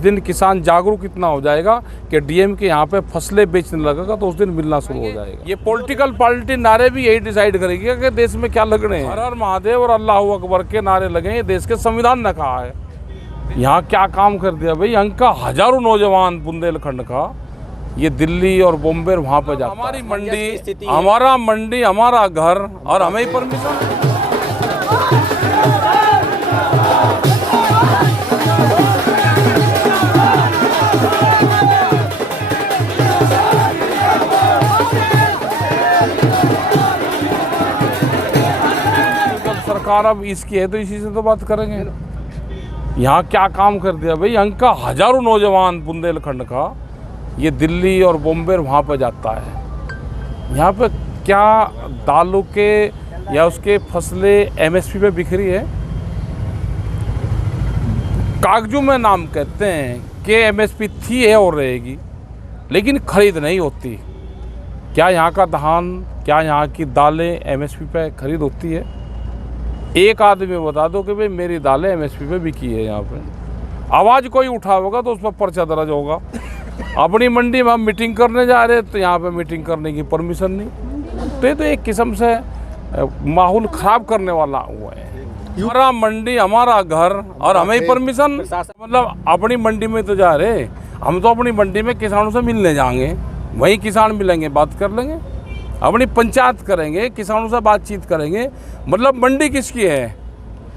दिन किसान जागरूक इतना हो जाएगा कि डीएम के यहाँ पे फसलें बेचने लगेगा तो उस दिन मिलना शुरू हो जाएगा। ये पॉलिटिकल पार्टी नारे भी यही डिसाइड करेगी कि देश में क्या लगने हैं। हर हर महादेव और अल्लाह अकबर के नारे लगे, ये देश के संविधान ने कहा है। यहाँ क्या काम कर दिया भाई, यहाँ का हजारों नौजवान बुंदेलखंड का ये दिल्ली और बॉम्बे वहाँ पे जाता। हमारी मंडी, हमारा घर और हमें ही परमिशन। सरकार अब इसकी है तो इसी से तो बात करेंगे। यहाँ क्या काम कर दिया भाई, यहाँ का हजारों नौजवान बुंदेलखंड का ये दिल्ली और बॉम्बे वहाँ पे जाता है। यहाँ पे क्या दालों के या उसके फसलें एमएसपी पे बिखरी है। कागजों में नाम कहते हैं कि एमएसपी थी है और रहेगी, लेकिन खरीद नहीं होती। क्या यहाँ का धान, क्या यहाँ की दालें एमएसपी पे खरीद होती है? एक आदमी बता दो कि भाई मेरी दालें एमएसपी पे बिकी है। यहाँ पे आवाज़ कोई उठाएगा तो उस पर पर्चा दर्ज होगा। अपनी मंडी में हम मीटिंग करने जा रहे तो यहाँ पे मीटिंग करने की परमिशन नहीं। तो ये तो एक किस्म से माहौल ख़राब करने वाला हुआ है। हमारा मंडी, हमारा घर और हमें ही परमिशन। मतलब अपनी मंडी में तो जा रहे, हम तो अपनी मंडी में किसानों से मिलने जाएंगे, वहीं किसान मिलेंगे, बात कर लेंगे, अपनी पंचायत करेंगे, किसानों से बातचीत करेंगे। मतलब मंडी किसकी है?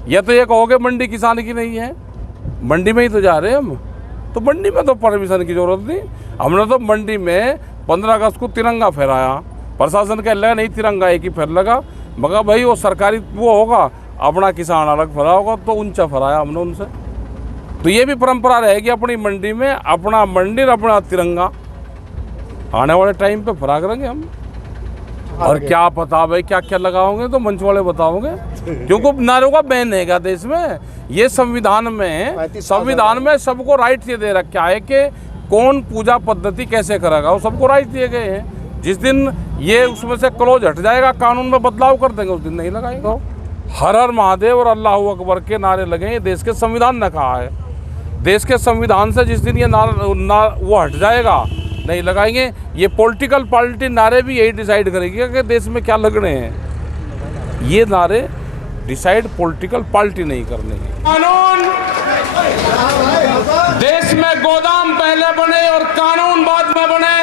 या तो ये कहोगे मंडी किसान की नहीं है, मंडी में ही तो जा रहे हैं हम, तो मंडी में तो परमिशन की ज़रूरत नहीं। हमने तो मंडी में 15 अगस्त को तिरंगा फहराया, प्रशासन कह लगा नहीं तिरंगा एक ही फहर लगा, मगर भाई वो सरकारी वो होगा, अपना किसान अलग फहरा होगा, तो ऊंचा फहराया हमने उनसे। तो ये भी परंपरा रहेगी अपनी मंडी में, अपना मंदिर अपना तिरंगा आने वाले टाइम पे फहरा करेंगे हम। और क्या पता भाई क्या क्या लगाओगे तो मंच वाले बताओगे, क्योंकि नारों का बैन है देश में। ये संविधान में सबको राइट ये दे रखा है कि कौन पूजा पद्धति कैसे करेगा, वो सबको राइट दिए गए हैं। जिस दिन ये उसमें से क्लोज हट जाएगा, कानून में बदलाव कर देंगे, उस दिन नहीं लगाएंगे। हर हर महादेव और अल्लाह अकबर के नारे लगे, ये देश के संविधान ने कहा है। देश के संविधान से जिस दिन ये वो हट जाएगा, नहीं लगाएंगे। ये पॉलिटिकल पार्टी नारे भी यही डिसाइड करेगी कि देश में क्या लगने हैं। ये नारे डिसाइड पॉलिटिकल पार्टी नहीं करने की। कानून देश में गोदाम पहले बने और कानून बाद में बने।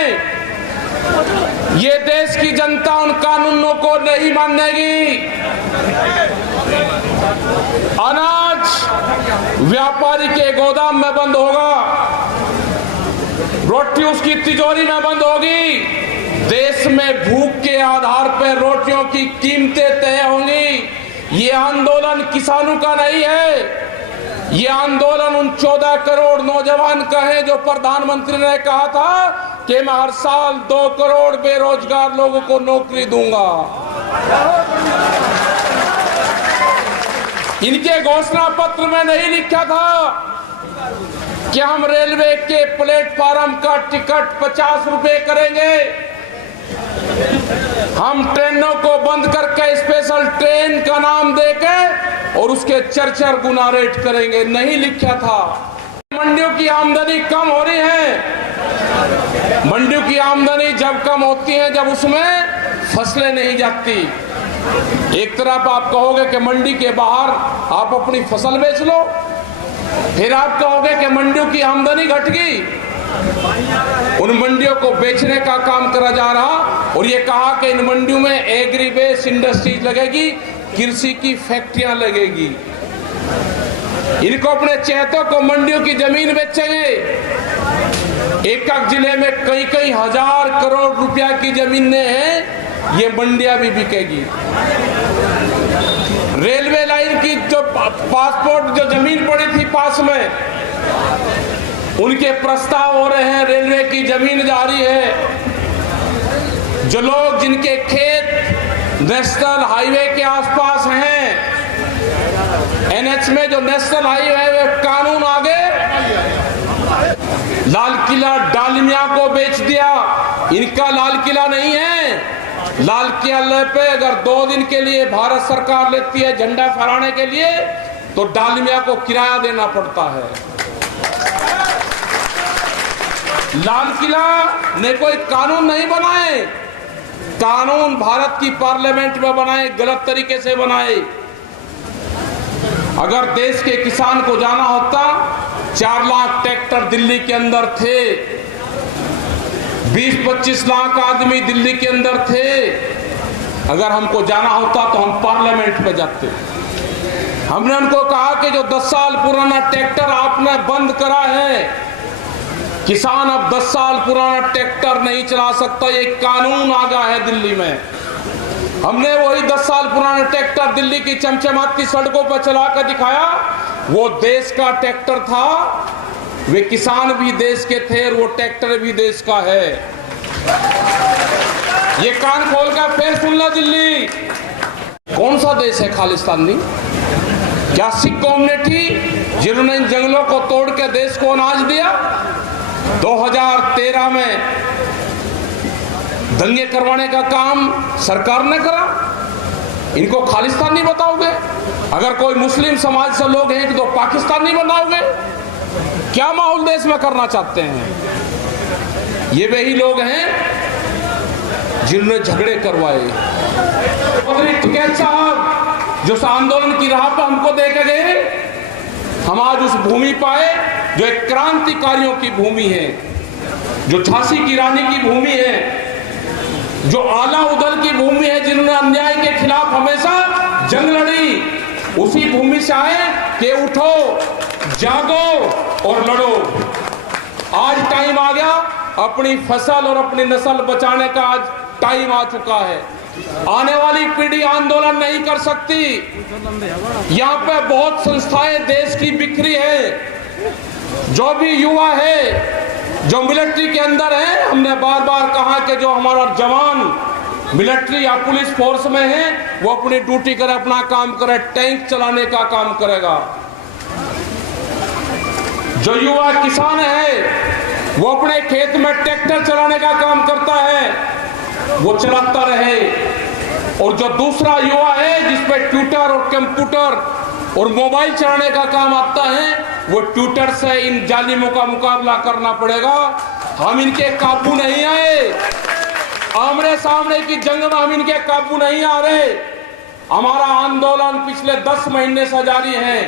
ये देश की जनता उन कानूनों को नहीं मानेगी। अनाज व्यापारी के गोदाम में बंद होगा, रोटी उसकी तिजोरी में बंद होगी। देश में भूख के आधार पर रोटियों की कीमतें तय होंगी। ये आंदोलन किसानों का नहीं है, ये आंदोलन उन 14 करोड़ नौजवान का है जो प्रधानमंत्री ने कहा था कि मैं हर साल 2 करोड़ बेरोजगार लोगों को नौकरी दूंगा। इनके घोषणा पत्र में नहीं लिखा था कि हम रेलवे के प्लेटफार्म का टिकट 50 रुपए करेंगे, हम ट्रेनों को बंद करके स्पेशल ट्रेन का नाम देके और उसके 4 गुना रेट करेंगे, नहीं लिखा था। मंडियों की आमदनी कम हो रही है। मंडियों की आमदनी जब कम होती है जब उसमें फसलें नहीं जाती। एक तरफ आप कहोगे कि मंडी के बाहर आप अपनी फसल बेच लो, फिर आप कहोगे कि मंडियों की आमदनी घट गई। उन मंडियों को बेचने का काम करा जा रहा और ये कहा कि इन मंडियों में एग्री बेस इंडस्ट्रीज लगेगी, कृषि की फैक्ट्रियां लगेगी। इनको अपने चहेतों को मंडियों की जमीन बेचेंगे। एक जिले में कई हजार करोड़ रुपया की जमीनें हैं, ये मंडियां भी बिकेगी। रेलवे लाइन की जो पासपोर्ट जो जमीन पड़ी थी पास में, उनके प्रस्ताव हो रहे हैं, रेलवे की जमीन जारी है। जो लोग जिनके खेत नेशनल हाईवे के आसपास हैं, एनएच में जो नेशनल हाईवे है, कानून आगे लाल किला डालमिया को बेच दिया। इनका लाल किला नहीं है। लाल किले पे अगर 2 दिन के लिए भारत सरकार लेती है झंडा फहराने के लिए, तो डालमिया को किराया देना पड़ता है। लाल किला ने कोई कानून नहीं बनाए, कानून भारत की पार्लियामेंट में बनाए, गलत तरीके से बनाए। अगर देश के किसान को जाना होता, 4 लाख ट्रैक्टर दिल्ली के अंदर थे, 20-25 लाख आदमी दिल्ली के अंदर थे। अगर हमको जाना होता तो हम पार्लियामेंट में जाते। हमने उनको कहा कि जो 10 साल पुराना ट्रैक्टर आपने बंद करा है, किसान अब 10 साल पुराना ट्रैक्टर नहीं चला सकता, ये कानून आ गया है दिल्ली में। हमने वही 10 साल पुराना ट्रैक्टर दिल्ली की चमचमाती सड़कों पर चला कर दिखाया। वो देश का ट्रैक्टर था, वे किसान भी देश के थे और वो ट्रैक्टर भी देश का है। ये कान खोल कर फिर सुन लो दिल्ली, कौन सा देश है खालिस्तानी? क्या सिख कम्युनिटी जिन्होंने इन जंगलों को तोड़ के देश को अनाज दिया? 2013 में दंगे करवाने का काम सरकार ने करा, इनको खालिस्तानी बताओगे? अगर कोई मुस्लिम समाज से लोग हैं तो पाकिस्तानी बनाओगे? क्या माहौल देश में करना चाहते हैं? ये वही लोग हैं जिन्होंने झगड़े करवाए। टिकैत साहब जो आंदोलन की राह पर हमको दे के गए, हम आज उस भूमि पाए जो एक क्रांतिकारियों की भूमि है, जो झांसी की रानी की भूमि है, जो आला उदल की भूमि है, जिन्होंने अन्याय के खिलाफ हमेशा जंग लड़ी। उसी भूमि से आए कि उठो, जागो और लड़ो। आज टाइम आ गया, अपनी फसल और अपनी नस्ल बचाने का आज टाइम आ चुका है। आने वाली पीढ़ी आंदोलन नहीं कर सकती। यहाँ पे बहुत संस्थाएं देश की बिखरी है। जो भी युवा है, जो मिलिट्री के अंदर है, हमने बार बार कहा कि जो हमारा जवान मिलिट्री या पुलिस फोर्स में है, वो अपनी ड्यूटी करे, अपना काम करे, टैंक चलाने का काम करेगा। जो युवा किसान है, वो अपने खेत में ट्रैक्टर चलाने का काम करता है, वो चलाता रहे। और जो दूसरा युवा है जिसपे ट्विटर और कंप्यूटर और मोबाइल चलाने का काम आता है, वो ट्विटर से इन जालिमों का मुकाबला करना पड़ेगा। हम इनके काबू नहीं आए, आमने सामने की जंग में हम इनके काबू नहीं आ रहे। हमारा आंदोलन पिछले 10 महीने से जारी है,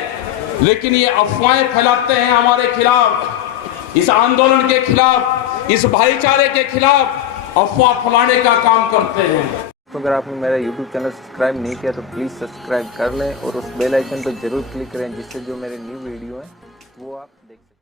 लेकिन ये अफवाहें फैलाते हैं हमारे खिलाफ, इस आंदोलन के खिलाफ, इस भाईचारे के खिलाफ अफवाह फैलाने का काम करते हैं। तो अगर आपने मेरा YouTube चैनल सब्सक्राइब नहीं किया तो प्लीज़ सब्सक्राइब कर लें और उस बेल आइकन पर जरूर क्लिक करें, जिससे जो मेरे न्यू वीडियो हैं वो आप देख सकें।